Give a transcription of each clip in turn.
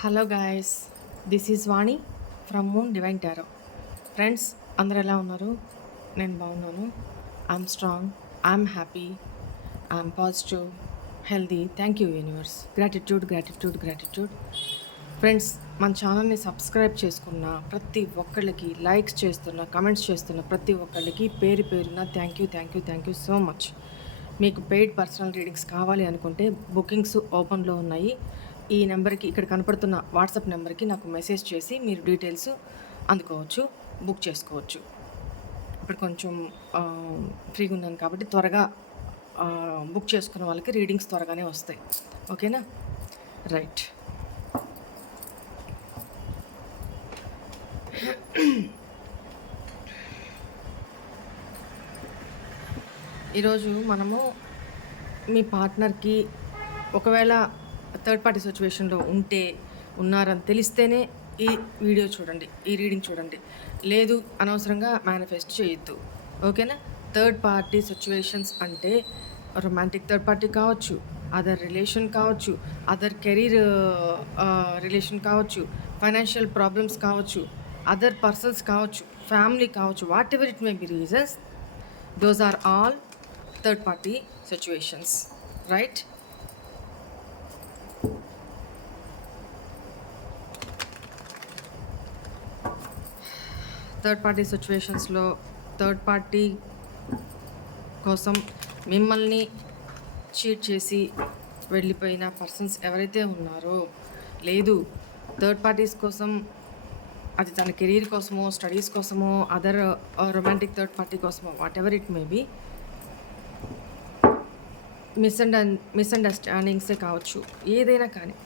Hello guys, this is Vani from moon divine tarot. Friends, అందరు ఎలా ఉన్నారు? నేను బాగున్నాను. I'm strong, I'm happy, I'm positive, healthy. Thank you universe. Gratitude gratitude gratitude. Friends, మన ఛానల్ని subscribe చేసుకున్న ప్రతి ఒక్కళ్ళకి, లైక్స్ చేస్తున్న, కమెంట్స్ చేస్తున్న ప్రతి ఒక్కళ్ళకి పేరు పేరున thank you thank you thank you so much. మీకు పెయిడ్ పర్సనల్ రీడింగ్స్ కావాలి అనుకుంటే బుకింగ్స్ ఓపెన్లో ఉన్నాయి. ఈ నెంబర్కి, ఇక్కడ కనపడుతున్న వాట్సాప్ నెంబర్కి నాకు మెసేజ్ చేసి మీరు డీటెయిల్స్ అందుకోవచ్చు, బుక్ చేసుకోవచ్చు. ఇప్పుడు కొంచెం ఫ్రీగా ఉన్నాను కాబట్టి త్వరగా బుక్ చేసుకున్న వాళ్ళకి రీడింగ్స్ త్వరగానే వస్తాయి. ఓకేనా? రైట్. ఈరోజు మనము మీ పార్ట్నర్కి ఒకవేళ థర్డ్ పార్టీ సిచ్యువేషన్లో ఉన్నారని తెలిస్తేనే ఈ వీడియో చూడండి, ఈ రీడింగ్ చూడండి. లేదు, అనవసరంగా మేనిఫెస్ట్ చేయొద్దు. ఓకేనా? థర్డ్ పార్టీ సిచ్యువేషన్స్ అంటే రొమాంటిక్ థర్డ్ పార్టీ కావచ్చు, అదర్ రిలేషన్ కావచ్చు, అదర్ కెరీర్ రిలేషన్ కావచ్చు, ఫైనాన్షియల్ ప్రాబ్లమ్స్ కావచ్చు, అదర్ పర్సన్స్ కావచ్చు, ఫ్యామిలీ కావచ్చు, whatever it may be reasons, those are all third party situations. Right? Third party సిచ్యువేషన్స్లో third party కోసం మిమ్మల్ని చీట్ చేసి వెళ్ళిపోయిన పర్సన్స్ ఎవరైతే ఉన్నారో, లేదు థర్డ్ పార్టీస్ కోసం, అది తన కెరీర్ కోసమో, స్టడీస్ కోసమో, అదర్ రొమాంటిక్ థర్డ్ పార్టీ కోసమో, whatever it may be, మిస్అండర్స్టాండింగ్సే కావచ్చు, ఏదైనా కానీ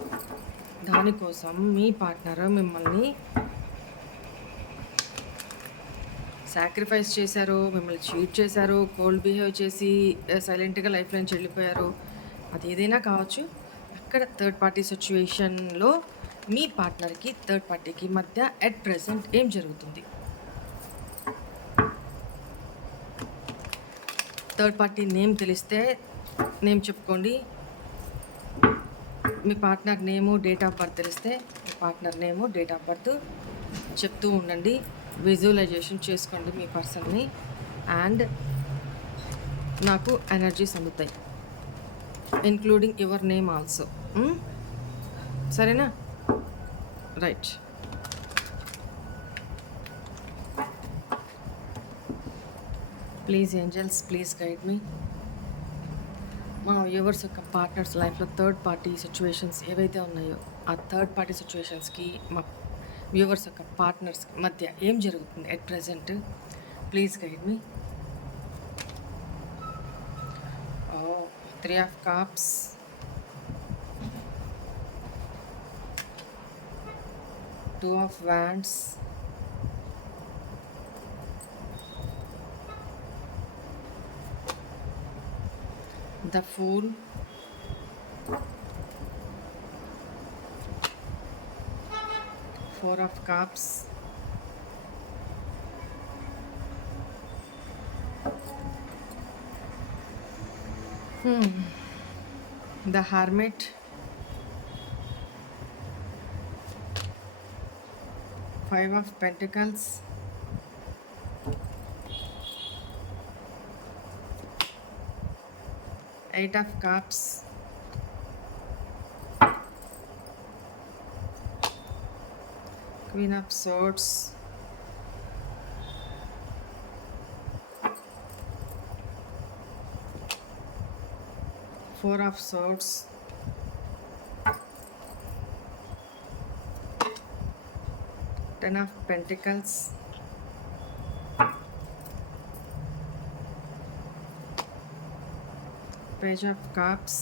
దానికోసం మీ పార్ట్నర్ మిమ్మల్ని సాక్రిఫైస్ చేశారు, మిమ్మల్ని చీట్ చేశారు, కోల్డ్ బిహేవ్ చేసి సైలెంట్గా లైఫ్ నుంచి వెళ్ళిపోయారు. అది ఏదైనా కావచ్చు. అక్కడ థర్డ్ పార్టీ సిచ్యువేషన్లో మీ పార్ట్నర్కి థర్డ్ పార్టీకి మధ్య అట్ ప్రెజెంట్ ఏం జరుగుతుంది? థర్డ్ పార్టీ నేమ్ తెలిస్తే నేమ్ చెప్పుకోండి. మీ partner name, date of birth తెలిస్తే మీ partner name, date of birth చెప్తూ ఉండండి. విజువలైజేషన్ చేసుకోండి మీ పర్సన్ని, అండ్ నాకు ఎనర్జీస్ అందుతాయి, ఇంక్లూడింగ్ యువర్ నేమ్ ఆల్సో. సరేనా? Right. Please angels, please guide me. మా వ్యూవర్స్ యొక్క పార్ట్నర్స్ లైఫ్లో థర్డ్ పార్టీ సిచ్యువేషన్స్ ఏవైతే ఉన్నాయో, ఆ థర్డ్ పార్టీ సిచ్యువేషన్స్కి మా వ్యూవర్స్ యొక్క పార్ట్నర్స్ మధ్య ఏం జరుగుతుంది at present? Please guide me. 3 of Cups, 2 of Wands, the Fool, 4 of Cups, the Hermit, 5 of Pentacles, Eight of Cups, Queen of Swords, Four of Swords, Ten of Pentacles, Page of Cups,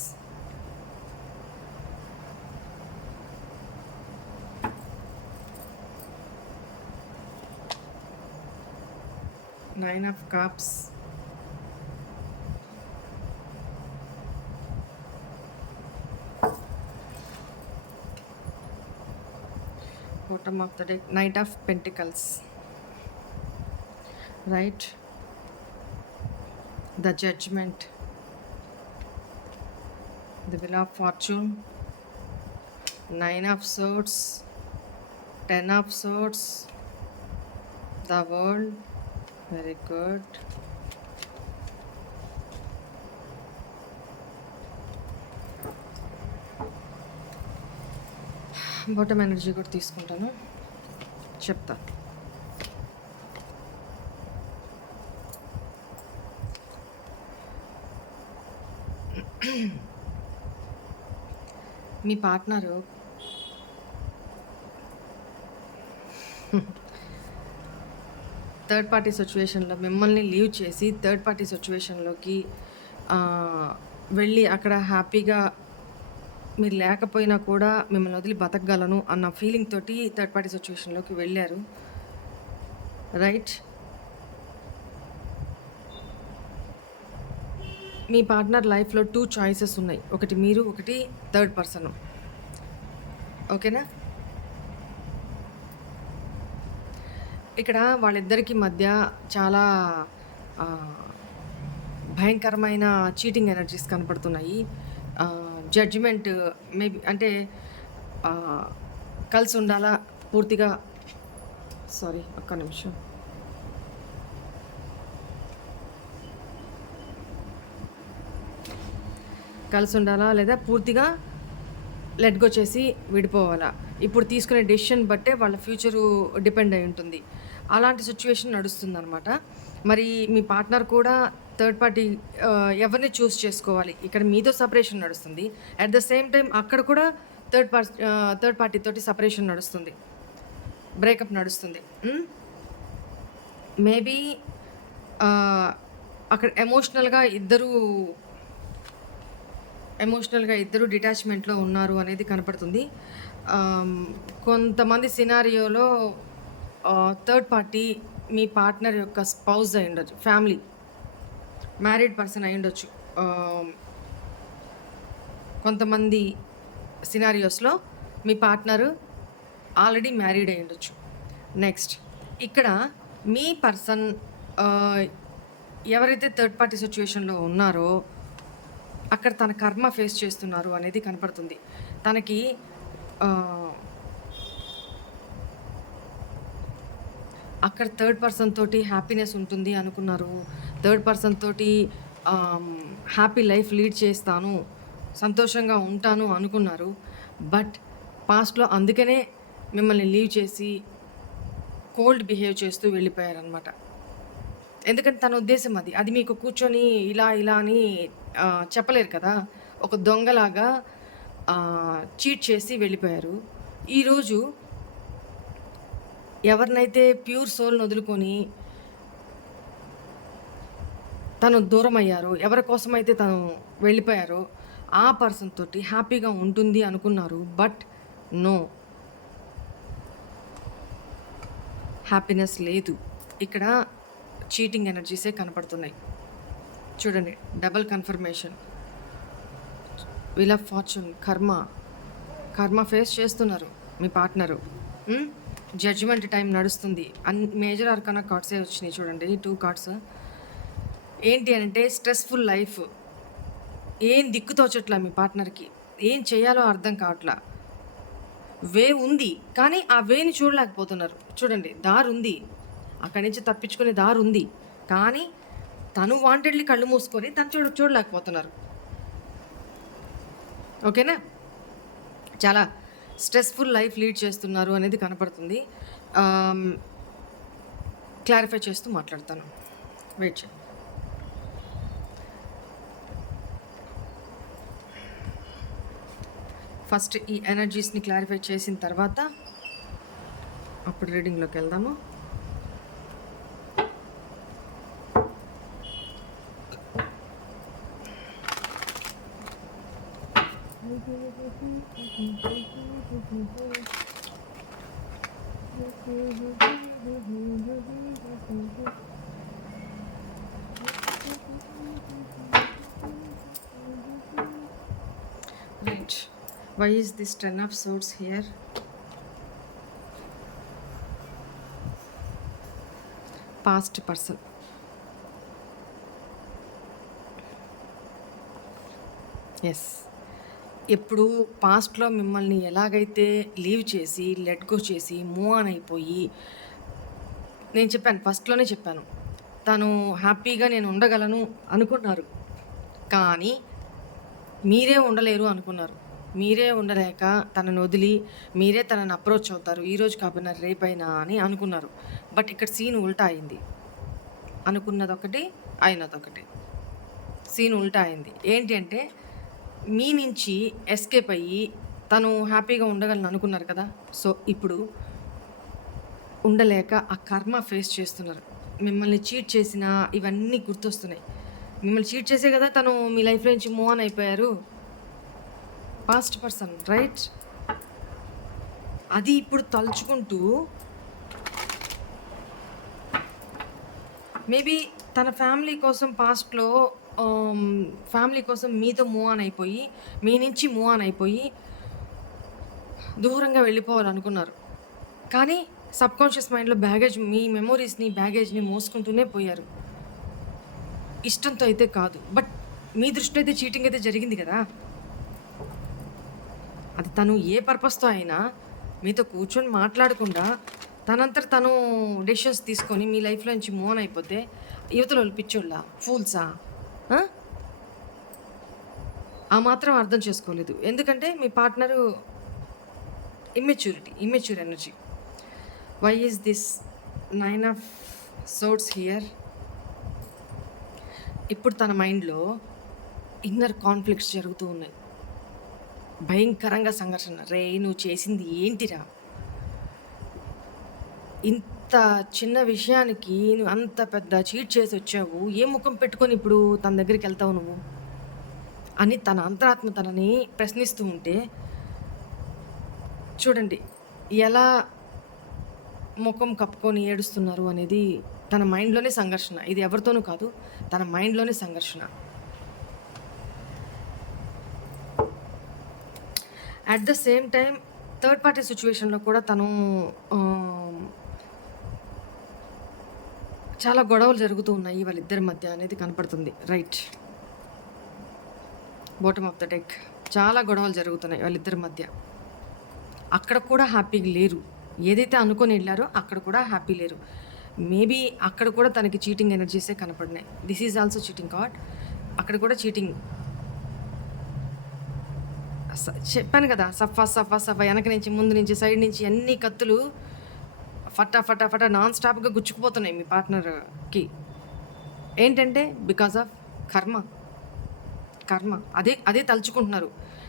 Nine of Cups, bottom of the deck, Knight of Pentacles. Right? The Judgment, the Wheel of Fortune, 9 of swords, 10 of swords, the world. Very good. Bottom energy కూడా తీసుకుంటాను, చెప్తా. మీ partner third party సిచ్యువేషన్లో మిమ్మల్ని leave చేసి third party సిచ్యువేషన్లోకి వెళ్ళి అక్కడ హ్యాపీగా మీరు లేకపోయినా కూడా మిమ్మల్ని వదిలి బతకగలను అన్న ఫీలింగ్ తోటి థర్డ్ పార్టీ సిచ్యువేషన్లోకి వెళ్ళారు, రైట్? మీ పార్ట్నర్ లైఫ్లో 2 చాయిసెస్ ఉన్నాయి, ఒకటి మీరు, ఒకటి థర్డ్ పర్సన్. ఓకేనా? ఇక్కడ వాళ్ళిద్దరికి మధ్య చాలా భయంకరమైన చీటింగ్ ఎనర్జీస్ కనపడుతున్నాయి. జడ్జిమెంట్ మేబీ అంటే కలిసి ఉండాలా పూర్తిగా. సారీ, ఒక్క నిమిషం. కలిసి ఉండాలా లేదా పూర్తిగా లెట్ గో చేసి విడిపోవాలా, ఇప్పుడు తీసుకునే డెసిషన్ బట్టే వాళ్ళ ఫ్యూచరు డిపెండ్ అయి ఉంటుంది. అలాంటి సిచ్యువేషన్ నడుస్తుందన్నమాట. మరి మీ పార్ట్నర్ కూడా థర్డ్ పార్టీ ఎవరిని చూస్ చేసుకోవాలి, ఇక్కడ మీతో సపరేషన్ నడుస్తుంది, అట్ ద సేమ్ టైం అక్కడ కూడా థర్డ్ పార్టీ తోటి సపరేషన్ నడుస్తుంది, బ్రేకప్ నడుస్తుంది. మేబీ అక్కడ ఎమోషనల్గా ఇద్దరు డిటాచ్మెంట్లో ఉన్నారు అనేది కనపడుతుంది. కొంతమంది సినారియోలో థర్డ్ పార్టీ మీ పార్ట్నర్ యొక్క స్పౌజ్ అయి ఉండొచ్చు, ఫ్యామిలీ మ్యారీడ్ పర్సన్ అయి ఉండొచ్చు. కొంతమంది సినారియోస్లో మీ పార్ట్నరు ఆల్రెడీ మ్యారీడ్ అయి ఉండొచ్చు. నెక్స్ట్, ఇక్కడ మీ పర్సన్ ఎవరైతే థర్డ్ పార్టీ సిచ్యువేషన్లో ఉన్నారో అక్కడ తన కర్మ ఫేస్ చేస్తున్నారు అనేది కనపడుతుంది. తనకి అక్కడ థర్డ్ పర్సన్ తోటి హ్యాపీనెస్ ఉంటుంది అనుకున్నారు, థర్డ్ పర్సన్ తోటి హ్యాపీ లైఫ్ లీడ్ చేస్తాను, సంతోషంగా ఉంటాను అనుకున్నారు. బట్ పాస్ట్లో అందుకనే మిమ్మల్ని లీవ్ చేసి కోల్డ్ బిహేవ్ చేస్తూ వెళ్ళిపోయారనమాట. ఎందుకంటే తన ఉద్దేశం అది మీకు కూర్చొని ఇలా అని చెప్పలేరు కదా. ఒక దొంగలాగా చీట్ చేసి వెళ్ళిపోయారు. ఈరోజు ఎవరినైతే ప్యూర్ సోల్ని వదులుకొని తను దూరం అయ్యారో, ఎవరి కోసమైతే తను వెళ్ళిపోయారో ఆ పర్సన్ తోటి హ్యాపీగా ఉంటుంది అనుకున్నారు. బట్ నో, హ్యాపీనెస్ లేదు. ఇక్కడ చీటింగ్ ఎనర్జీసే కనపడుతున్నాయి. చూడండి, double confirmation, wheel of fortune, కర్మ ఫేస్ చేస్తున్నారు మీ పార్ట్నరు. జడ్జిమెంట్ టైం నడుస్తుంది. మేజర్ ఆర్కానా కార్డ్సే వచ్చినాయి చూడండి, 2 కార్డ్స్. ఏంటి అంటే స్ట్రెస్ఫుల్ లైఫ్, ఏం దిక్కుతోచట్లా మీ పార్ట్నర్కి, ఏం చేయాలో అర్థం కావట్లా. వే ఉంది కానీ ఆ వేని చూడలేకపోతున్నారు. చూడండి, దారి ఉంది, అక్కడి నుంచి తప్పించుకునే దారి ఉంది, కానీ తను వాంటెడ్లీ కళ్ళు మూసుకొని తను చూడలేకపోతున్నారు. ఓకేనా? చాలా స్ట్రెస్ఫుల్ లైఫ్ లీడ్ చేస్తున్నారు అనేది కనపడుతుంది. క్లారిఫై చేస్తూ మాట్లాడతాను, వెయిట్ చేయండి. ఫస్ట్ ఈ ఎనర్జీస్ని క్లారిఫై చేసిన తర్వాత అప్పుడు రీడింగ్లోకి వెళ్దాము. Right. Why is this 10 of swords here? Past person. Yes. ఎప్పుడు పాస్ట్‌లో మిమ్మల్ని ఎలాగైతే లీవ్ చేసి, లెట్ గో చేసి, మూవ్ ఆన్ అయిపోయి నేను చెప్పాను, ఫస్ట్‌లోనే చెప్పాను. తను హ్యాపీగా నేను ఉండగలను అనుకున్నారు. కానీ మీరే ఉండలేరు అనుకున్నారు. మీరే ఉండలేక తనని వదిలి, మీరే తనని అప్రోచ్ అవుతారు. ఈరోజు కాకపోయినా రేపైనా అని అనుకున్నారు. బట్ ఇక్కడ సీన్ ఉల్టా అయింది. అనుకున్నదొకటి, అయినదొకటి. సీన్ ఉల్టా అయింది. ఏంటి అంటే మీ నుంచి ఎస్కేప్ అయ్యి తను హ్యాపీగా ఉండగలను అనుకున్నారు కదా! సో, ఇప్పుడు ఉండలేక ఆ కర్మ ఫేస్ చేస్తున్నారు. మిమ్మల్ని చీట్ చేసిన ఇవన్నీ గుర్తొస్తున్నాయి. మిమ్మల్ని చీట్ చేసే కదా తను మీ లైఫ్‌లో నుంచి మూవ్ ఆన్ అయిపోయారు. Past person right? అది ఇప్పుడు తలుచుకుంటూ మేబీ తన ఫ్యామిలీ కోసం పాస్ట్‌లో ఫ్యామిలీ కోసం మీతో మూవ్ ఆన్ అయిపోయి, మీ నుంచి మూవ్ ఆన్ అయిపోయి దూరంగా వెళ్ళిపోవాలనుకున్నారు. కానీ సబ్‌కాన్షియస్ మైండ్‌లో మీ మెమోరీస్‌ని, బ్యాగేజ్‌ని మోసుకుంటూనే పోయారు. ఇష్టంతో అయితే కాదు. బట్ మీ దృష్టిలో అయితే చీటింగ్ అయితే జరిగింది కదా! అది తను ఏ పర్పస్‌తో అయినా మీతో కూర్చొని మాట్లాడకుండా తనంతట తను డెసిషన్స్ తీసుకొని మీ లైఫ్‌లో నుంచి మూవ్ ఆన్ అయిపోతే యువతలోళ్ళు పిచ్చోళ్ళా? ఫూల్సా? ఆ! ఆ మాత్రం అర్థం చేసుకోలేదు. ఎందుకంటే మీ partner immature energy. Why is this 9 of swords here? ఇప్పుడు తన మైండ్‌లో ఇన్నర్ కాన్‌ఫ్లిక్ట్స్ జరుగుతూ ఉన్నాయి. భయంకరంగా సంఘర్షణ. రేయ్! నువ్వు చేసింది ఏంటిరా? ఇంత చిన్న విషయానికి నువ్వు అంత పెద్ద చీట్ చేసొచ్చావు. ఏ ముఖం పెట్టుకొని ఇప్పుడు తన దగ్గరికెళ్తావు నువ్వు? అని తన అంతరాత్మ తనని ప్రశ్నిస్తూ ఉంటే చూడండి ఎలా ముఖం కప్పుకొని ఏడుస్తున్నారు అనేది తన మైండ్‌లోనే సంఘర్షణ. ఇది ఎవరితోనూ కాదు. తన మైండ్‌లోనే సంఘర్షణ. At the same time third party సిట్యుయేషన్‌లో కూడా తను చాలా గొడవలు జరుగుతూ ఉన్నాయి వాళ్ళిద్దరి మధ్య అనేది కనపడుతుంది. Right. Bottom of the deck. చాలా గొడవలు జరుగుతున్నాయి వాళ్ళిద్దరి మధ్య. అక్కడ కూడా హ్యాపీగా లేరు. ఏదైతే అనుకోని ఎళ్లారో అక్కడ కూడా హ్యాపీ లేరు. మేబీ అక్కడ కూడా తనకి చీటింగ్ ఎనర్జీసే కనపడినాయి. This is also cheating card. అక్కడ కూడా చీటింగ్. చెప్పాను కదా! సఫా, సఫా, సఫా వెనక నుంచి, ముందు నుంచి, సైడ్ నుంచి అన్ని కత్తులు ఫటా, ఫటా, ఫటా నాన్ స్టాప్‌గా గుచ్చుకుపోతున్నాయి మీ పార్ట్నర్‌కి. ఏంటంటే బికాస్ ఆఫ్ కర్మ. కర్మ. అదే తలుచుకుంటున్నారు.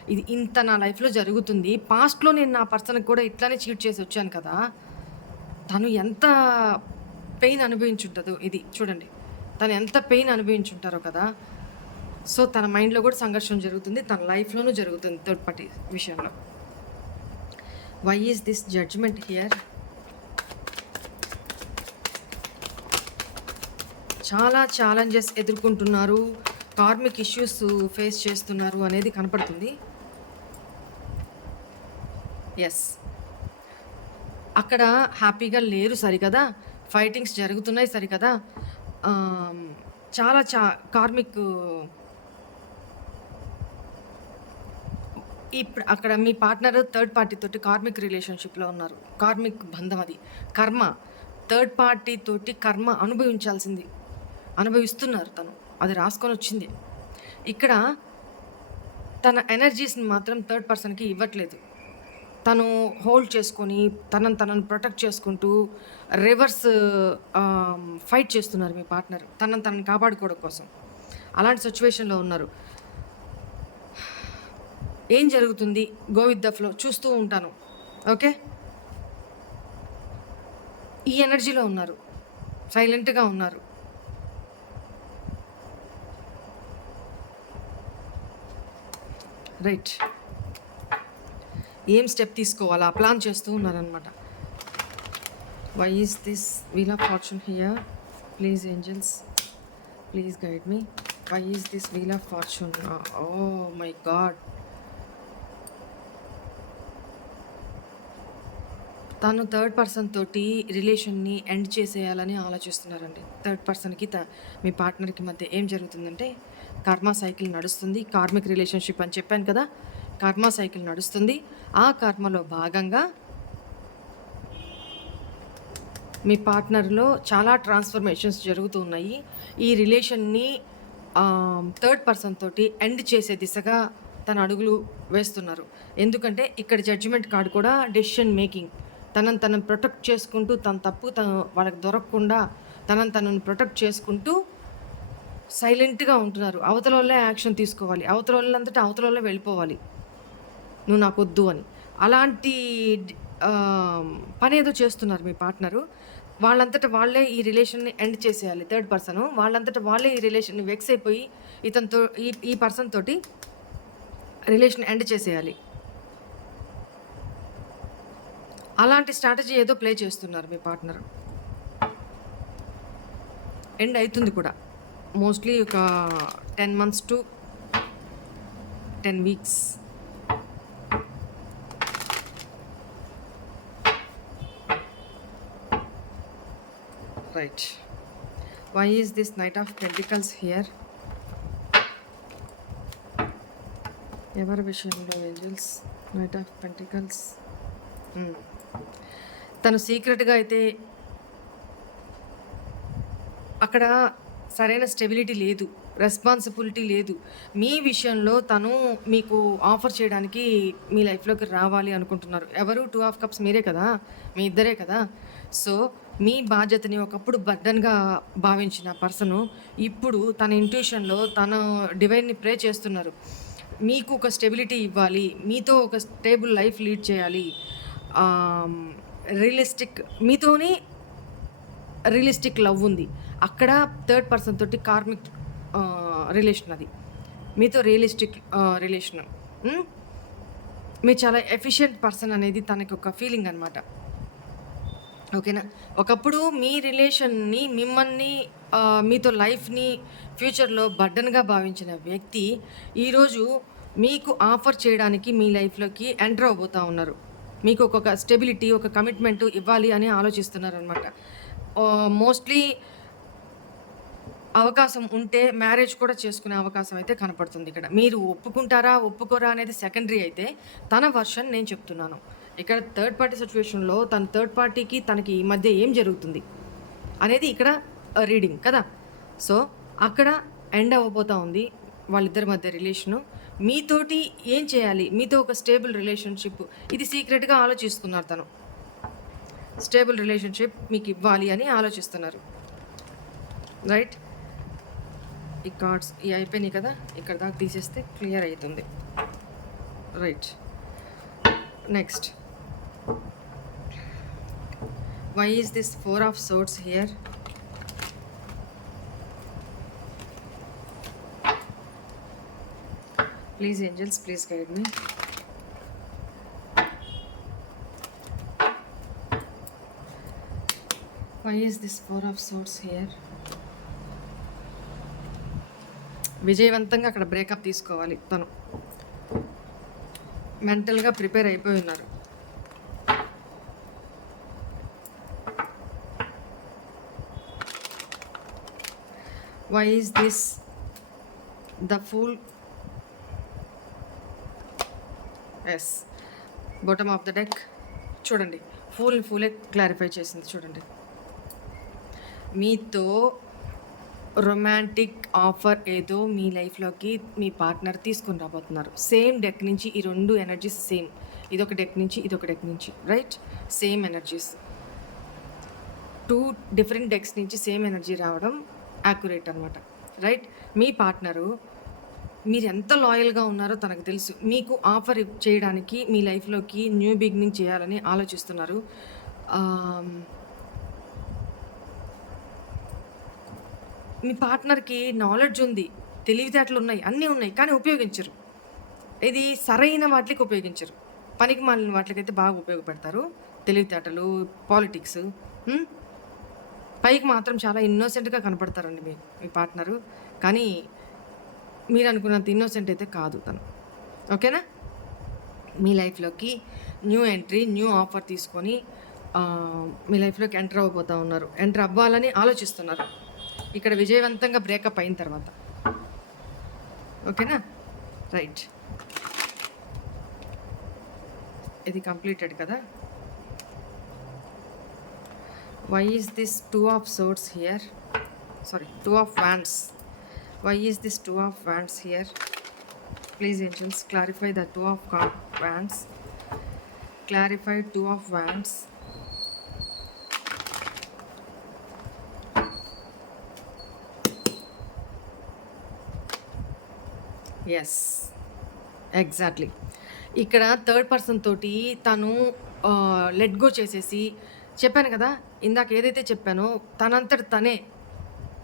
ఇది ఇంత నా లైఫ్‌లో జరుగుతుంది. పాస్ట్‌లో నేను నా పర్సన్‌కి కూడా ఇట్లానే చీట్ చేసి వచ్చాను కదా! తను ఎంత పెయిన్ అనుభవించుంటదో ఇది చూడండి. తను ఎంత పెయిన్ అనుభవించుంటారో కదా! సో, తన మైండ్‌లో కూడా సంఘర్షణ జరుగుతుంది. తన లైఫ్‌లోనూ జరుగుతుంది థర్డ్ పార్టీ విషయంలో. Why is this judgement here? చాలా ఛాలెంజెస్ ఎదుర్కొంటున్నారు. కార్మిక్ ఇష్యూస్ ఫేస్ చేస్తున్నారు అనేది కనపడుతుంది. యెస్. అక్కడ హ్యాపీగా లేరు సరికదా! ఫైటింగ్స్ జరుగుతున్నాయి సరికదా! ఆహ్, చాలా కార్మిక్ ఇప్పుడు అక్కడ మీ పార్ట్నర్ థర్డ్ పార్టీ తోటి కార్మిక్ రిలేషన్‌షిప్‌లో ఉన్నారు. కార్మిక్ బంధం అది. కర్మ. థర్డ్ పార్టీ తోటి కర్మ అనుభవించాల్సింది. అనుభవిస్తున్నారు తను. అది రాసుకొనొచ్చింది. ఇక్కడ తన ఎనర్జీస్‌ని మాత్రం థర్డ్ పర్సన్‌కి ఇవ్వట్లేదు. తను హోల్డ్ చేసుకొని, తనని ప్రొటెక్ట్ చేసుకుంటూ రివర్స్ ఫైట్ చేస్తున్నారు మీ పార్ట్నర్. తనని కాపాడుకోవడం కోసం. అలాంటి సిట్యుయేషన్‌లో ఉన్నారు. ఏం జరుగుతుంది? గో విత్ ద ఫ్లో చూస్తూ ఉంటాను. ఓకే. ఈ ఎనర్జీలో ఉన్నారు. సైలెంట్‌గా ఉన్నారు. రైట్. ఏం స్టెప్ తీసుకోవాలా ప్లాన్ చేస్తూ ఉన్నారనమాట. Why is this wheel of fortune here? Please angels, please guide me. Why is this wheel of fortune? Oh my god. తను థర్డ్ పర్సన్ తోటి రిలేషన్‌ని ఎండ్ చేసేయాలని ఆలోచిస్తున్నారండి. థర్డ్ పర్సన్‌కి మీ పార్ట్నర్‌కి మధ్య ఏం జరుగుతుందంటే కర్మ సైకిల్ నడుస్తుంది. కార్మిక్ రిలేషన్‌షిప్ అని చెప్పాను కదా! కర్మ సైకిల్ నడుస్తుంది. ఆ కర్మలో భాగంగా మీ పార్ట్నర్లో చాలా ట్రాన్స్ఫర్మేషన్స్ జరుగుతూ ఉన్నాయి. ఈ రిలేషన్ని థర్డ్ పర్సన్ తోటి ఎండ్ చేసే దిశగా తన అడుగులు వేస్తున్నారు. ఎందుకంటే ఇక్కడ జడ్జిమెంట్ కార్డ్ కూడా డెసిషన్ మేకింగ్. తనను ప్రొటెక్ట్ చేసుకుంటూ, తన తప్పు తను వాళ్ళకి దొరకకుండా తనను ప్రొటెక్ట్ చేసుకుంటూ సైలెంట్గా ఉంటున్నారు. అవతల వాళ్ళే యాక్షన్ తీసుకోవాలి, అవతల వాళ్ళంతటా అవతల వాళ్ళే వెళ్ళిపోవాలి, నువ్వు నాకు వద్దు అని. అలాంటి పని ఏదో చేస్తున్నారు మీ పార్ట్నరు. వాళ్ళంతటా వాళ్ళే ఈ రిలేషన్ని ఎండ్ చేసేయాలి. థర్డ్ పర్సను వాళ్ళంతటా వాళ్ళే ఈ రిలేషన్ని వెక్స్ అయిపోయి ఇతనితో ఈ పర్సన్ తోటి రిలేషన్ ఎండ్ చేసేయాలి. అలాంటి స్ట్రాటజీ ఏదో ప్లే చేస్తున్నారు మీ పార్ట్నర్. ఎండ్ అవుతుంది కూడా. మోస్ట్లీ ఒక 10 months to 10 weeks. Right. Why is this Knight of Pentacles here? ఎవరి విషయంలో ఏంజల్స్? Knight of pentacles. తను సీక్రెట్గా అయితే అక్కడ సరైన స్టెబిలిటీ లేదు, రెస్పాన్సిబిలిటీ లేదు. మీ విషయంలో తను మీకు ఆఫర్ చేయడానికి మీ లైఫ్లోకి రావాలి అనుకుంటున్నారు. ఎవరు? 2 of Cups మీరే కదా, మీ ఇద్దరే కదా. సో మీ బాధ్యతని ఒకప్పుడు బర్డన్గా భావించిన పర్సను ఇప్పుడు తన ఇంట్యూషన్లో తన డివైన్ని ప్రే చేస్తున్నారు. మీకు ఒక స్టెబిలిటీ ఇవ్వాలి, మీతో ఒక స్టేబుల్ లైఫ్ లీడ్ చేయాలి, మీతోనే రియలిస్టిక్ లవ్ ఉంది. అక్కడ థర్డ్ పర్సన్ తోటి కార్మిక్ రిలేషన్, అది మీతో రియలిస్టిక్ రిలేషన్. మీరు చాలా ఎఫిషియెంట్ పర్సన్ అనేది తనకి ఒక ఫీలింగ్ అనమాట. ఓకేనా? ఒకప్పుడు మీ రిలేషన్ని, మిమ్మల్ని, మీతో లైఫ్ని ఫ్యూచర్లో బర్డన్గా భావించిన వ్యక్తి ఈరోజు మీకు ఆఫర్ చేయడానికి మీ లైఫ్లోకి ఎంటర్ అవబోతూ ఉన్నారు. మీకు ఒక స్టెబిలిటీ, ఒక కమిట్మెంట్ ఇవ్వాలి అని ఆలోచిస్తున్నారు అనమాట. మోస్ట్లీ అవకాశం ఉంటే మ్యారేజ్ కూడా చేసుకునే అవకాశం అయితే కనపడుతుంది ఇక్కడ. మీరు ఒప్పుకుంటారా ఒప్పుకోరా అనేది సెకండరీ అయితే, తన వర్షన్ నేను చెప్తున్నాను. ఇక్కడ థర్డ్ పార్టీ సిచ్యువేషన్లో తన థర్డ్ పార్టీకి తనకి ఈ మధ్య ఏం జరుగుతుంది అనేది ఇక్కడ రీడింగ్ కదా. సో అక్కడ ఎండ్ అవ్వబోతూ ఉంది వాళ్ళిద్దరి మధ్య రిలేషను. మీతోటి ఏం చేయాలి, మీతో ఒక స్టేబుల్ రిలేషన్షిప్, ఇది సీక్రెట్గా ఆలోచిస్తున్నారు. తను స్టేబుల్ రిలేషన్షిప్ మీకు ఇవ్వాలి అని ఆలోచిస్తున్నారు. రైట్? ఈ కార్డ్స్ ఈ అయిపోయినాయి కదా, ఇక్కడ దాకా తీసేస్తే క్లియర్ అవుతుంది. Right. Next, why is this 4 of Swords here? Please angels, please guide me. Why is this 4 of Swords here? విజయవంతంగా అక్కడ బ్రేకప్ తీసుకోవాలి. తను మెంటల్గా ప్రిపేర్ అయిపోయి ఉన్నారు. Why is this the Fool? Yes, bottom of the deck. చూడండి, Phule clarify చేసింది. చూడండి, మీతో రొమాంటిక్ ఆఫర్ ఏదో మీ లైఫ్లోకి మీ పార్ట్నర్ తీసుకుని రాబోతున్నారు. సేమ్ డెక్ నుంచి ఈ 2 ఎనర్జీస్ సేమ్, ఇదొక డెక్ నుంచి ఇదొక డెక్ నుంచి. Right? Same energies, 2 different dex నుంచి సేమ్ ఎనర్జీ రావడం యాక్యురేట్ అనమాట. రైట్? మీ పార్ట్నరు మీరు ఎంత లాయల్గా ఉన్నారో తనకు తెలుసు. మీకు ఆఫర్ చేయడానికి మీ లైఫ్లోకి న్యూ బిగినింగ్ చేయాలని ఆలోచిస్తున్నారు. మీ పార్ట్నర్కి నాలెడ్జ్ ఉంది, తెలివితేటలు ఉన్నాయి, అన్నీ ఉన్నాయి, కానీ ఉపయోగించరు. ఇది సరైన వాటికి ఉపయోగించరు, పనికి మాలిన వాటికైతే బాగా ఉపయోగపడతారు. తెలివితేటలు, పాలిటిక్స్, పైకి మాత్రం చాలా ఇన్నోసెంట్గా కనపడతారండి మీ పార్ట్నరు. కానీ మీరు అనుకున్నంత ఇన్నోసెంట్ అయితే కాదు తను. ఓకేనా? మీ లైఫ్లోకి న్యూ ఎంట్రీ, న్యూ ఆఫర్ తీసుకొని మీ లైఫ్లోకి ఎంటర్ అవ్వబోతూ ఉన్నారు. ఎంటర్ అవ్వాలని ఆలోచిస్తున్నారు ఇక్కడ విజయవంతంగా బ్రేకప్ అయిన తర్వాత. ఓకేనా? రైట్. ఇది కంప్లీటెడ్ కదా. Why is this two of swords here, sorry two of wands. Why is this two of wands here? Please angels clarify the two of wands. Clarify two of wands. Yes, exactly. ఇక్కడ third person తోటి తను let go చేసేసి, చెప్పాను కదా ఇందాక ఏదైతే చెప్పానో, తనంతట తనే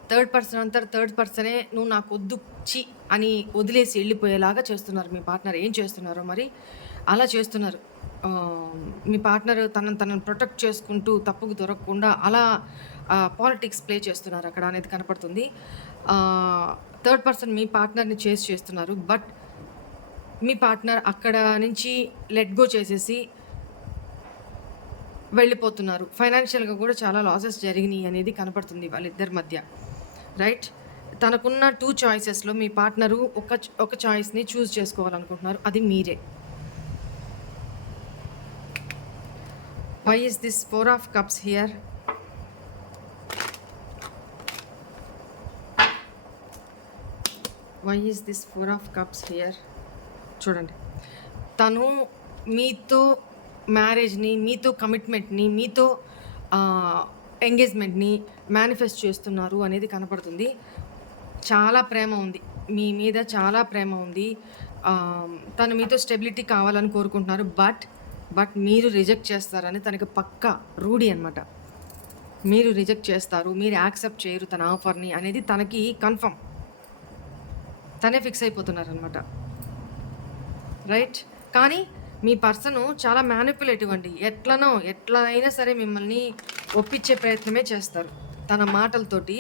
థర్డ్ పర్సన్ అంతట థర్డ్ పర్సనే నువ్వు నాకు వద్దు చి అని వదిలేసి వెళ్ళిపోయేలాగా చేస్తున్నారు మీ పార్ట్నర్. ఏం చేస్తున్నారో మరి అలా చేస్తున్నారు. మీ పార్ట్నర్ తనను ప్రొటెక్ట్ చేసుకుంటూ తప్పుకు దొరకకుండా అలా పాలిటిక్స్ ప్లే చేస్తున్నారు అక్కడ అనేది కనపడుతుంది. థర్డ్ పర్సన్ మీ పార్ట్నర్ని చేస్తున్నారు. బట్ మీ పార్ట్నర్ అక్కడ నుంచి లెట్ గో చేసేసి వెళ్ళిపోతున్నారు. ఫైనాన్షియల్గా కూడా చాలా లాసెస్ జరిగినాయి అనేది కనపడుతుంది వాళ్ళిద్దరి మధ్య. రైట్, తనకున్న 2 చాయిసెస్లో మీ పార్ట్నరు ఒక చాయిస్ని చూస్ చేసుకోవాలనుకుంటున్నారు, అది మీరే. Why is this 4 of cups here? Why is this 4 of cups here? చూడండి, తను మీతో మ్యారేజ్ని, మీతో కమిట్మెంట్ని, మీతో ఎంగేజ్మెంట్ని మేనిఫెస్ట్ చేస్తున్నారు అనేది కనపడుతుంది. చాలా ప్రేమ ఉంది మీ మీద, చాలా ప్రేమ ఉంది. తను మీతో స్టెబిలిటీ కావాలని కోరుకుంటున్నారు. బట్ మీరు రిజెక్ట్ చేస్తారని తనకి పక్కా రూఢి అనమాట. మీరు రిజెక్ట్ చేస్తారు, మీరు యాక్సెప్ట్ చేయరు తన ఆఫర్ని అనేది తనకి కన్ఫర్మ్. తనే ఫిక్స్ అయిపోతున్నారనమాట. రైట్, కానీ మీ పర్సను చాలా మ్యానిపులేటివ్ అండి. ఎట్లా అయినా సరే మిమ్మల్ని ఒప్పించే ప్రయత్నమే చేస్తారు. తన మాటలతోటి,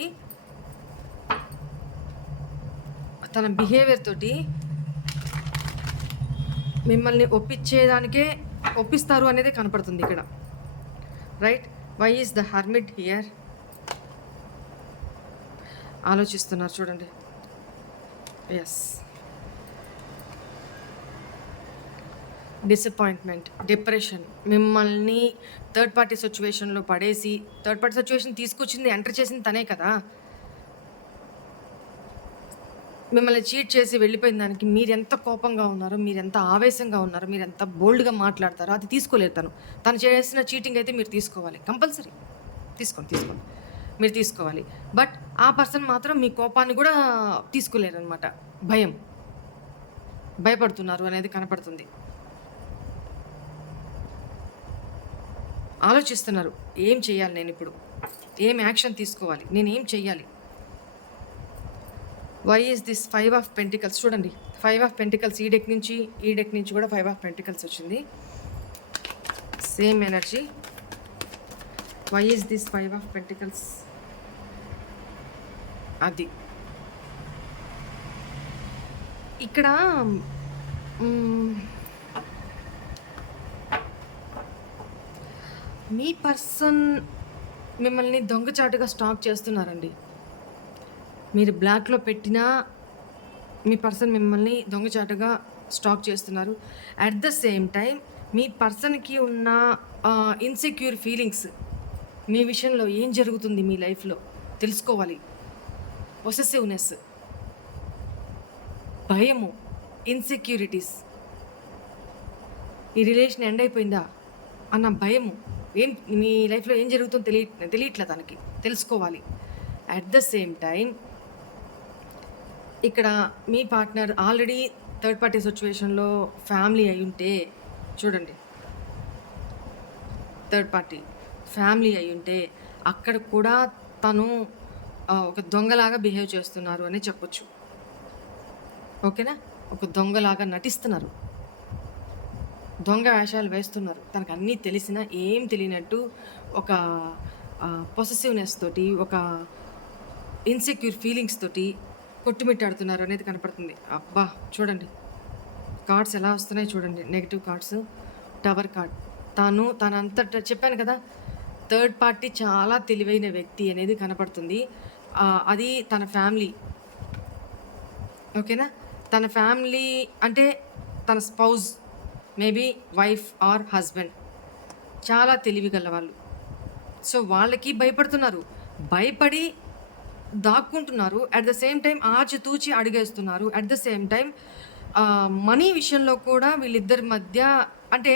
తన బిహేవియర్ తోటి మిమ్మల్ని ఒప్పిస్తారు అనేది కనపడుతుంది ఇక్కడ. Right, why is the hermit here? ఆలోచిస్తున్నారు చూడండి. ఎస్, డిసప్పాయింట్మెంట్, డిప్రెషన్, మిమ్మల్ని థర్డ్ పార్టీ సిచ్యువేషన్లో పడేసి, థర్డ్ పార్టీ సిచ్యువేషన్ తీసుకొచ్చింది, ఎంటర్ చేసింది తనే కదా. మిమ్మల్ని చీట్ చేసి వెళ్ళిపోయిన దానికి మీరు ఎంత కోపంగా ఉన్నారో, మీరు ఎంత ఆవేశంగా ఉన్నారో, మీరు ఎంత బోల్డ్గా మాట్లాడతారో అది తీసుకోలేరు తను చేసిన చీటింగ్ అయితే మీరు తీసుకోవాలి, కంపల్సరీ తీసుకోండి మీరు తీసుకోవాలి. బట్ ఆ పర్సన్ మాత్రం మీ కోపాన్ని కూడా తీసుకోలేరు అనమాట. భయపడుతున్నారు అనేది కనపడుతుంది. ఆలోచిస్తున్నారు, ఏం చేయాలి నేను ఇప్పుడు, ఏం యాక్షన్ తీసుకోవాలి, నేను ఏం చెయ్యాలి. Why is this 5 of pentacles? చూడండి, 5 ఆఫ్ పెంటికల్స్ ఈ డెక్ నుంచి కూడా 5 ఆఫ్ పెంటికల్స్ వచ్చింది. Same energy. Why is this 5 of pentacles? అది ఇక్కడ మీ పర్సన్ మిమ్మల్ని దొంగచాటుగా స్టాక్ చేస్తున్నారండి. మీరు బ్లాక్లో పెట్టినా మీ పర్సన్ మిమ్మల్ని దొంగచాటుగా స్టాక్ చేస్తున్నారు. అట్ ద సేమ్ టైం మీ పర్సన్కి ఉన్న ఇన్సెక్యూర్ ఫీలింగ్స్, మీ విషయంలో ఏం జరుగుతుంది మీ లైఫ్లో తెలుసుకోవాలి, పొసెసివ్నెస్, భయము, ఇన్సెక్యూరిటీస్, ఈ రిలేషన్ ఎండ్ అయిపోయిందా అన్న భయము, ఏం మీ లైఫ్లో ఏం జరుగుతుందో తెలియట్లే తనకి, తెలుసుకోవాలి. అట్ ద సేమ్ టైం ఇక్కడ మీ పార్ట్నర్ ఆల్రెడీ థర్డ్ పార్టీ సిచ్యువేషన్లో ఫ్యామిలీ అయి ఉంటే, చూడండి, థర్డ్ పార్టీ ఫ్యామిలీ అయి ఉంటే అక్కడ కూడా తను ఒక దొంగలాగా బిహేవ్ చేస్తున్నారు అని చెప్పొచ్చు. ఓకేనా, ఒక దొంగలాగా నటిస్తున్నారు, దొంగ వేషాలు వేస్తున్నారు. తనకు అన్నీ తెలిసినా ఏం తెలియనట్టు ఒక పొసెసివ్నెస్ తోటి, ఒక ఇన్సెక్యూర్ ఫీలింగ్స్ తోటి కొట్టుమిట్టాడుతున్నారు అనేది కనపడుతుంది. అబ్బా చూడండి, కార్డ్స్ ఎలా వస్తున్నాయి చూడండి. Negative cards, tower card. తనంతట చెప్పాను కదా, థర్డ్ పార్టీ చాలా తెలివైన వ్యక్తి అనేది కనపడుతుంది. అది తన ఫ్యామిలీ. ఓకేనా, తన ఫ్యామిలీ అంటే తన spouse, maybe wife or husband చాలా తెలివిగల వాళ్ళు. సో వాళ్ళకి భయపడుతున్నారు. భయపడి దాక్కుంటున్నారు. అట్ ద సేమ్ టైం ఆచితూచి అడుగేస్తున్నారు. At the same time money విషయంలో కూడా వీళ్ళిద్దరి మధ్య అంటే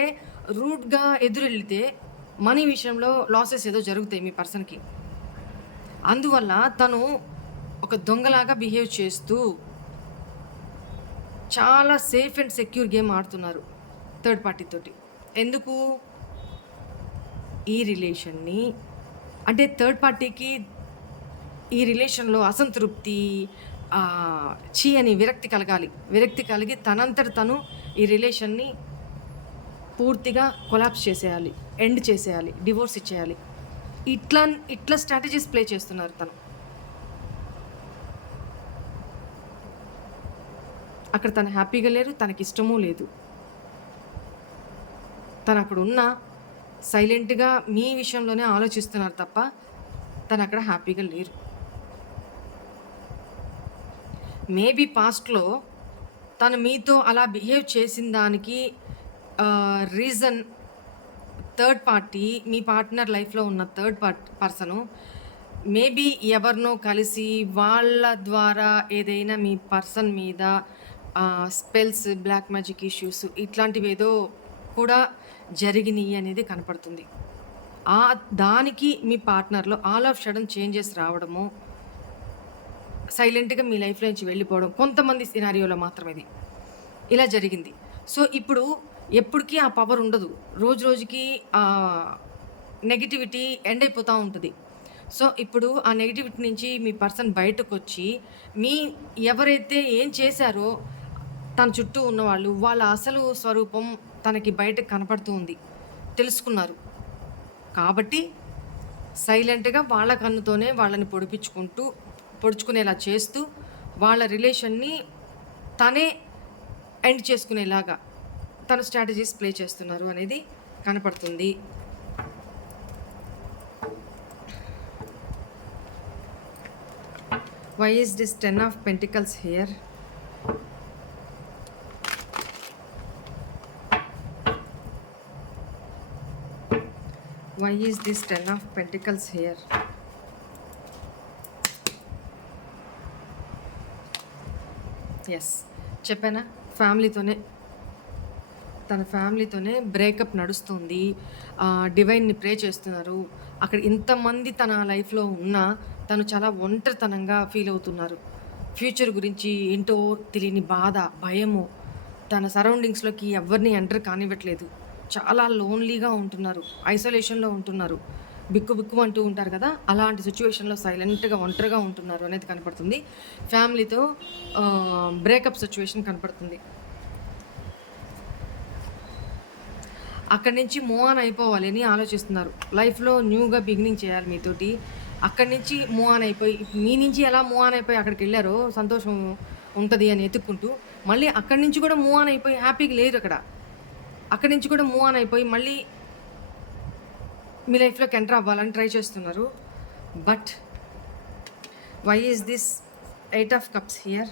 రూడ్‌గా ఎదురెళ్లితే మనీ విషయంలో లాసెస్ ఏదో జరుగుతాయి మీ పర్సన్‌కి. అందువల్ల తను ఒక దొంగలాగా బిహేవ్ చేస్తూ చాలా సేఫ్ అండ్ సెక్యూర్ గేమ్ ఆడుతున్నారు థర్డ్ పార్టీ తోటి. ఎందుకు? ఈ రిలేషన్‌ని అంటే థర్డ్ పార్టీకి ఈ రిలేషన్‌లో అసంతృప్తి ఛీ అని విరక్తి కలగాలి. విరక్తి కలిగి తనంతట తను ఈ రిలేషన్‌ని పూర్తిగా కొలాప్స్ చేసేయాలి. ఎండ్ చేసేయాలి. డివోర్స్ ఇచ్చేయాలి. ఇట్లా స్ట్రాటజీస్ ప్లే చేస్తున్నారు తను. అక్కడ తను హ్యాపీగా లేరు. తనకిష్టమూ లేదు. తను అక్కడ ఉన్నా సైలెంట్‌గా మీ విషయంలోనే ఆలోచిస్తున్నారు తప్ప తను అక్కడ హ్యాపీగా లేరు. మేబీ పాస్ట్‌లో తను మీతో అలా బిహేవ్ చేసిన దానికి రీజన్ థర్డ్ పార్టీ మీ పార్ట్నర్ లైఫ్‌లో ఉన్న థర్డ్ పర్సను మేబీ ఎవరినో కలిసి వాళ్ళ ద్వారా ఏదైనా మీ పర్సన్ మీద స్పెల్స్, బ్లాక్ మ్యాజిక్ ఇష్యూస్ ఇట్లాంటివేదో కూడా జరిగినియి అనేది కనపడుతుంది. దానికి మీ పార్ట్నర్‌లో ఆల్ ఆఫ్ సడెన్ చేంజెస్ రావడము, సైలెంట్‌గా మీ లైఫ్‌లో నుంచి వెళ్ళిపోవడం కొంతమంది సినారియోలో మాత్రం ఇది. ఇలా జరిగింది. సో, ఇప్పుడు ఎప్పటికీ ఆ పవర్ ఉండదు. రోజు రోజుకి నెగటివిటీ ఎండ్ అయిపోతా ఉంటది. సో, ఇప్పుడు ఆ నెగటివిటీ నుంచి మీ పర్సన్ బయటకొచ్చి మీ ఎవరైతే ఏం చేశారో తన చుట్టూ ఉన్నవాళ్ళు, వాళ్ళ అసలు స్వరూపం తనకి బయటకు కనపడుతూ ఉంది. తెలుసుకున్నారు. కాబట్టి సైలెంట్‌గా వాళ్ళ కన్నుతోనే వాళ్ళని పొడుచుకునేలా చేస్తూ వాళ్ళ రిలేషన్‌ని తనే ఎండ్ చేసుకునేలాగా తను స్ట్రాటజీస్ ప్లే చేస్తున్నారు అనేది కనపడుతుంది. Why is this 10 of pentacles here? Why is this 10 of Pentacles here? Yes చెప్పానా, తన ఫ్యామిలీతోనే బ్రేకప్ నడుస్తుంది. డివైన్ని ప్రే చేస్తున్నారు. అక్కడ ఇంతమంది తన లైఫ్లో ఉన్నా తను చాలా ఒంటరితనంగా ఫీల్ అవుతున్నారు. ఫ్యూచర్ గురించి ఏంటో తెలియని బాధ, భయము. తన సరౌండింగ్స్లోకి ఎవరిని ఎంటర్ కానివ్వట్లేదు. చాలా లోన్లీగా ఉంటున్నారు. ఐసోలేషన్లో ఉంటున్నారు. బిక్కు బిక్కు అంటూ ఉంటారు కదా, అలాంటి సిచ్యువేషన్లో సైలెంట్గా ఒంటరిగా ఉంటున్నారు అనేది కనపడుతుంది. ఫ్యామిలీతో బ్రేకప్ సిచ్యువేషన్ కనపడుతుంది. అక్కడి నుంచి మూవ్ ఆన్ అయిపోవాలి అని ఆలోచిస్తున్నారు. లైఫ్లో న్యూగా బిగినింగ్ చేయాలి మీతోటి. అక్కడి నుంచి మూవ్ ఆన్ అయిపోయి మీ నుంచి ఎలా మూవ్ ఆన్ అయిపోయి అక్కడికి వెళ్ళారో సంతోషం ఉంటుంది అని ఎత్తుక్కుంటూ మళ్ళీ అక్కడి నుంచి కూడా మూవ్ ఆన్ అయిపోయి హ్యాపీగా లేరు. అక్కడి నుంచి కూడా మూవ్ ఆన్ అయిపోయి మళ్ళీ మీ లైఫ్లోకి ఎంటర్ అవ్వాలని ట్రై చేస్తున్నారు. But why is this 8 of cups here?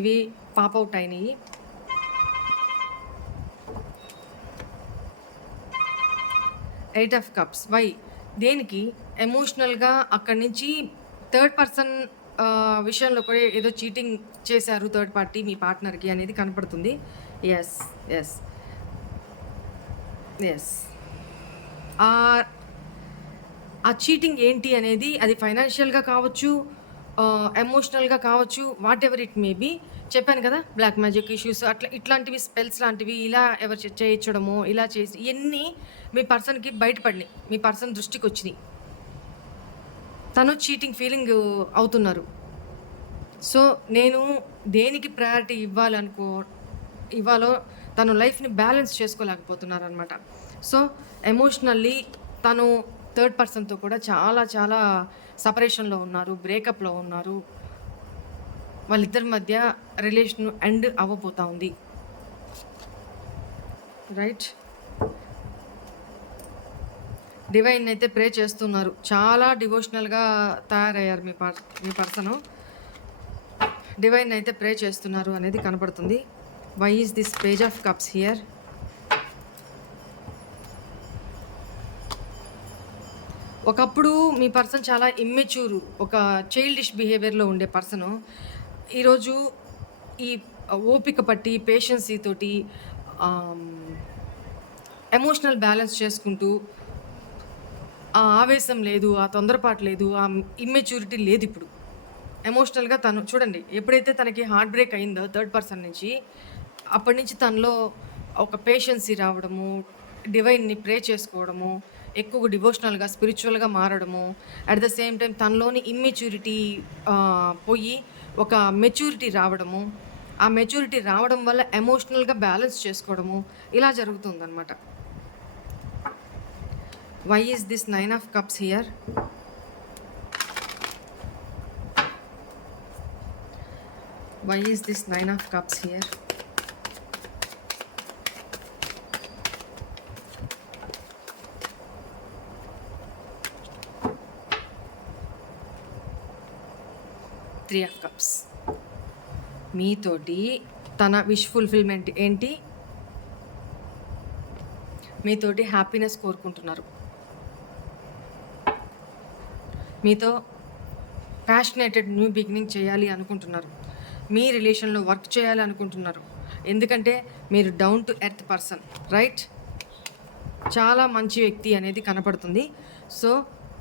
ఇవి పాప్ అవుట్ అయినాయి. Eight of cups why? దేనికి? ఎమోషనల్గా అక్కడి నుంచి థర్డ్ పర్సన్ విషయంలో కూడా ఏదో చీటింగ్ చేశారు థర్డ్ పార్టీ మీ పార్ట్నర్కి అనేది కనపడుతుంది. ఎస్ ఎస్ ఎస్ ఆ చీటింగ్ ఏంటి అనేది అది ఫైనాన్షియల్గా కావచ్చు, ఎమోషనల్గా కావచ్చు, whatever it may be. చెప్పాను కదా, బ్లాక్ మ్యాజిక్ ఇష్యూస్ ఇట్లాంటివి స్పెల్స్ లాంటివి ఇలా ఎవరు చేయించడము, ఇలా చేసి ఇవన్నీ మీ పర్సన్కి బయటపడినాయి, మీ పర్సన్ దృష్టికి వచ్చినాయి. తను చీటింగ్ ఫీలింగ్ అవుతున్నారు. సో నేను దేనికి ప్రయారిటీ ఇవ్వాలో తను లైఫ్ని బ్యాలెన్స్ చేసుకోలేకపోతున్నారు అనమాట. సో ఎమోషనల్లీ తను థర్డ్ పర్సన్తో కూడా చాలా చాలా సపరేషన్లో ఉన్నారు, బ్రేకప్లో ఉన్నారు. వాళ్ళిద్దరి మధ్య రిలేషన్ ఎండ్ అవ్వబోతా ఉంది. రైట్, డివైన్ అయితే ప్రే చేస్తున్నారు. చాలా డివోషనల్గా తయారయ్యారు మీ పర్సను. డివైన్ అయితే ప్రే చేస్తున్నారు అనేది కనపడుతుంది. Why is this page of cups here? ఒకప్పుడు మీ పర్సన్ చాలా ఇమ్మెచ్యూర్, ఒక చైల్డిష్ బిహేవియర్లో ఉండే పర్సను ఈరోజు ఈ ఓపిక పట్టి పేషెన్సీ తోటి ఎమోషనల్ బ్యాలెన్స్ చేసుకుంటూ ఆ ఆవేశం లేదు, ఆ తొందరపాటు లేదు, ఆ ఇమ్మెచ్యూరిటీ లేదు ఇప్పుడు. ఎమోషనల్‌గా తను చూడండి, ఎప్పుడైతే తనకి హార్ట్ బ్రేక్ అయిందో థర్డ్ పర్సన్ నుంచి, అప్పటి నుంచి తనలో ఒక పేషెన్సీ రావడము, డివైన్‌ని ప్రే చేసుకోవడము, ఎక్కువగా డివోషనల్‌గా, స్పిరిచువల్‌గా మారడము, అట్ ద సేమ్ టైమ్ తనలోని ఇమ్మెచ్యూరిటీ పోయి ఒక మెచ్యూరిటీ రావడము, ఆ మెచ్యూరిటీ రావడం వల్ల ఎమోషనల్‌గా బ్యాలెన్స్ చేసుకోవడము, ఇలా జరుగుతుందనమాట. Why is this 9 of cups here? Why is this 9 of cups here? Three of cups. మీతోటి తన విష్ ఫుల్ఫిల్మెంట్ ఏంటి? మీతోటి హ్యాపీనెస్ కోరుకుంటున్నారు. మీతో ప్యాషనేటెడ్ న్యూ బిగినింగ్ చేయాలి అనుకుంటున్నారు. మీ రిలేషన్లో వర్క్ చేయాలి అనుకుంటున్నారు. ఎందుకంటే మీరు down to earth person, right? చాలా మంచి వ్యక్తి అనేది కనపడుతుంది. సో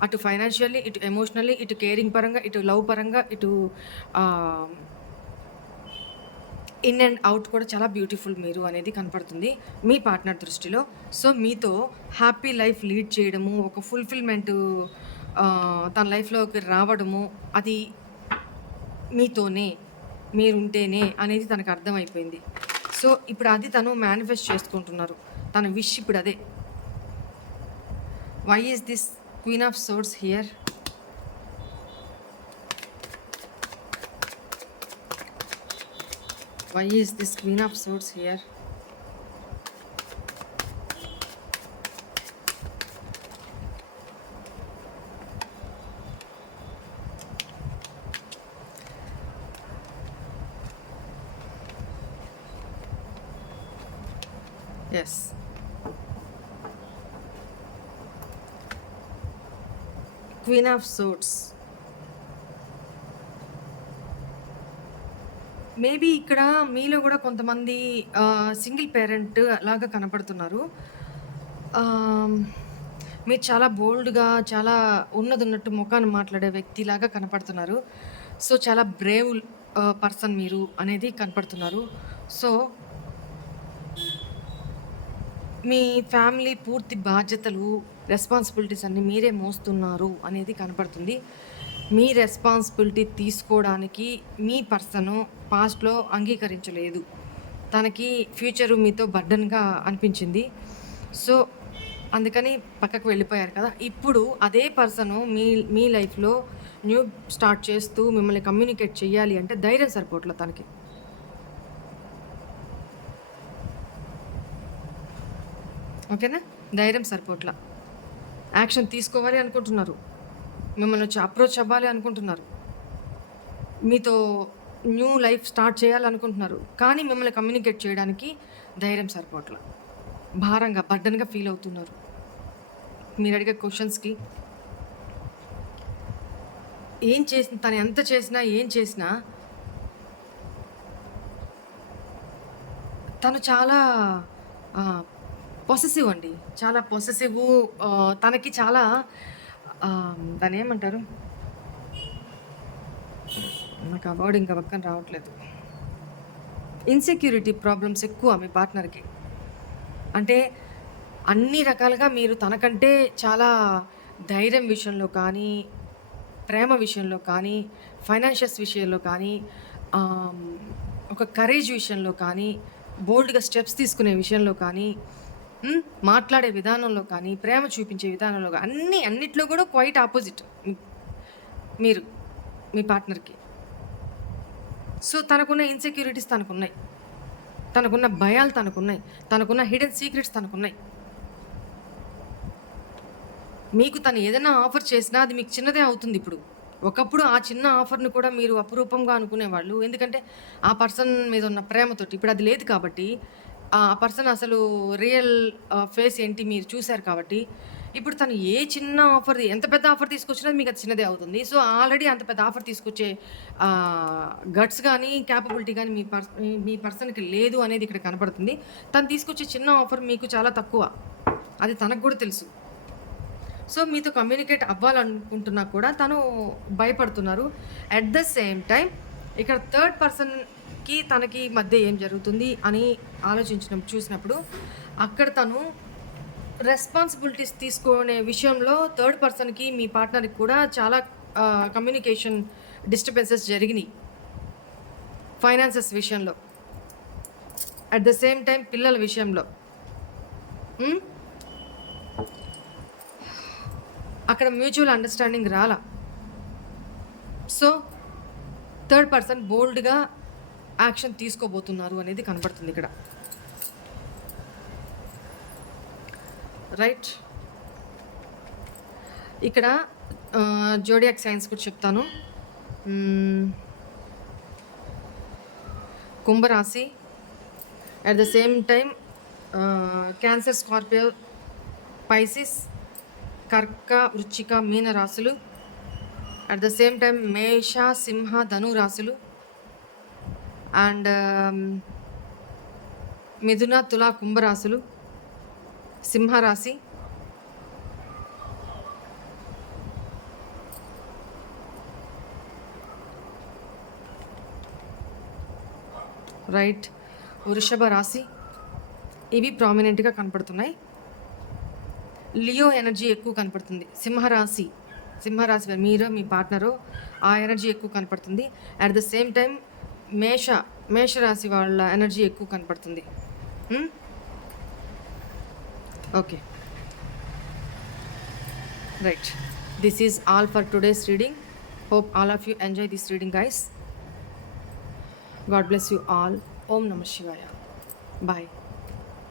అటు ఫైనాన్షియల్లీ, ఇటు ఎమోషనల్లీ, ఇటు కేరింగ్ పరంగా, ఇటు లవ్ పరంగా, ఇటు ఇన్ అండ్ అవుట్ కూడా చాలా బ్యూటిఫుల్ మీరు అనేది కనపడుతుంది మీ పార్ట్నర్ దృష్టిలో. సో మీతో హ్యాపీ లైఫ్ లీడ్ చేయడము, ఒక ఫుల్ఫిల్మెంట్ తన లైఫ్లోకి రావడము, అది మీతోనే, మీరుంటేనే అనేది తనకు అర్థమైపోయింది. సో ఇప్పుడు అది తను మేనిఫెస్ట్ చేసుకుంటున్నారు. తన విష్ ఇప్పుడు అదే. Why is this queen of swords here? Why is this Queen of Swords here? Yes. Queen of Swords. Maybe ఇక్కడ మీలో కూడా కొంతమంది సింగిల్ పేరెంట్ లాగా కనపడుతున్నారు. మీరు చాలా బోల్డ్‌గా, చాలా ఉన్నదున్నట్టు మొఖాన మాట్లాడే వ్యక్తిలాగా కనపడుతున్నారు. సో చాలా బ్రేవ్ పర్సన్ మీరు అనేది కనపడుతున్నారు. సో మీ ఫ్యామిలీ పూర్తి బాధ్యతలు, రెస్పాన్సిబిలిటీస్ అన్నీ మీరే మోస్తున్నారు అనేది కనపడుతుంది. మీ రెస్పాన్సిబిలిటీ తీసుకోవడానికి మీ పర్సను పాస్ట్‌లో అంగీకరించలేదు. తనకి ఫ్యూచరు మీతో బర్డెన్‌గా అనిపించింది. సో అందుకని పక్కకు వెళ్ళిపోయారు కదా! ఇప్పుడు అదే పర్సను మీ లైఫ్‌లో న్యూ స్టార్ట్ చేస్తూ మిమ్మల్ని కమ్యూనికేట్ చేయాలి అంటే ధైర్యం సరిపోవట్లే తనకి. ఓకేనా? ధైర్యం సరిపోవట్ల. యాక్షన్ తీసుకోవాలి అనుకుంటున్నారు. మిమ్మల్ని వచ్చి అప్రోచ్ అవ్వాలి అనుకుంటున్నారు. మీతో న్యూ లైఫ్ స్టార్ట్ చేయాలనుకుంటున్నారు. కానీ మిమ్మల్ని కమ్యూనికేట్ చేయడానికి ధైర్యం సరిపోవట్ల. భారంగా, బర్డెన్‌గా ఫీల్ అవుతున్నారు. మీరు అడిగే క్వశ్చన్స్‌కి తను ఎంత చేసినా, ఏం చేసినా తను చాలా పొసెసివ్ అండి. చాలా పొసెసివ్. తనకి చాలా దాన్నేమంటారు? నాకు ఆ వర్డ్ ఇంకా పక్కన రావట్లేదు. ఇన్‌సెక్యూరిటీ ప్రాబ్లమ్స్ ఎక్కువ మీ పార్ట్నర్‌కి. అంటే అన్ని రకాలుగా మీరు తనకంటే చాలా ధైర్యం విషయంలో కానీ, ప్రేమ విషయంలో కానీ, ఫైనాన్షియల్స్ విషయంలో కానీ, ఒక కరేజ్ విషయంలో కానీ, బోల్డ్‌గా స్టెప్స్ తీసుకునే విషయంలో కానీ, మాట్లాడే విధానంలో కానీ, ప్రేమ చూపించే విధానంలో అన్నిట్లో కూడా క్వైట్ ఆపోజిట్ మీరు మీ పార్ట్నర్‌కి. సో తనకున్న ఇన్‌సెక్యూరిటీస్ తనకున్నాయి. తనకున్న భయాలు తనకున్నాయి. తనకున్న హిడెన్ సీక్రెట్స్ తనకున్నాయి. మీకు తను ఏదైనా ఆఫర్ చేసినా అది మీకు చిన్నదే అవుతుంది ఇప్పుడు. ఒకప్పుడు ఆ చిన్న ఆఫర్‌ని కూడా మీరు అపురూపంగా అనుకునేవాళ్ళు. ఎందుకంటే, ఆ పర్సన్ మీద ఉన్న ప్రేమతోటి. ఇప్పుడు అది లేదు కాబట్టి, ఆ పర్సన్ అసలు రియల్ ఫేస్ ఏంటి మీరు చూసారు కాబట్టి, ఇప్పుడు తను ఏ చిన్న ఆఫర్ ఎంత పెద్ద ఆఫర్ తీసుకొచ్చినా మీకది చిన్నదే అవుతుంది. సో, ఆల్రెడీ అంత పెద్ద ఆఫర్ తీసుకొచ్చే గట్స్ గానీ, కేపబిలిటీ గానీ మీ పర్సన్‌కి లేదు అనేది ఇక్కడ కనపడుతుంది. తను తీసుకొచ్చే చిన్న ఆఫర్ మీకు చాలా తక్కువ. అది తనకు గూడా తెలుసు. సో, మీతో కమ్యూనికేట్ అవ్వాలనుకుంటున్నా కూడా తను భయపడుతున్నారు. అట్ ద సేమ్ టైమ్ ఇక్కడ థర్డ్ పర్సన్‌కి తనకి మధ్య ఏం జరుగుతుంది అని చూసినప్పుడు అక్కడ తను రెస్పాన్సిబిలిటీస్ తీసుకునే విషయంలో థర్డ్ పర్సన్‌కి మీ పార్ట్నర్‌కి కూడా చాలా కమ్యూనికేషన్ డిస్టర్బెన్సెస్ జరిగినియి. ఫైనాన్సెస్ విషయంలో. అట్ ద సేమ్ టైమ్ పిల్లల విషయంలో. హ్మ్. అక్కడ మ్యూచువల్ అండర్‌స్టాండింగ్ రాలా. సో, థర్డ్ పర్సన్ బోల్డ్‌గా యాక్షన్ తీసుకోబోతున్నారు అనేది కనపడుతుంది ఇక్కడ. రైట్. ఇక్కడ జోడియాక్ సైన్స్ కూడా చెప్తాను. కుంభరాశి, at the same time Cancer, Scorpio, Pisces, కర్క, వృశ్చిక, మీన రాశులు. అట్ ద సేమ్ టైం మేష, సింహ, ధను రాశులు. అండ్ మిథున, తుల, కుంభరాశులు. సింహరాశి. రైట్. వృషభ రాశి. ఇవి ప్రామినెంట్గా కనపడుతున్నాయి. లియో ఎనర్జీ ఎక్కువ కనపడుతుంది. సింహరాశి మీరు మీ పార్ట్నరు ఆ ఎనర్జీ ఎక్కువ కనపడుతుంది. అట్ ద సేమ్ టైం మేషరాశి వాళ్ళ ఎనర్జీ ఎక్కువ కనపడుతుంది. Okay, right. This is all for today's reading. Hope all of you enjoy this reading, guys. God bless you all. ఓం నమ శివాయ. బాయ్.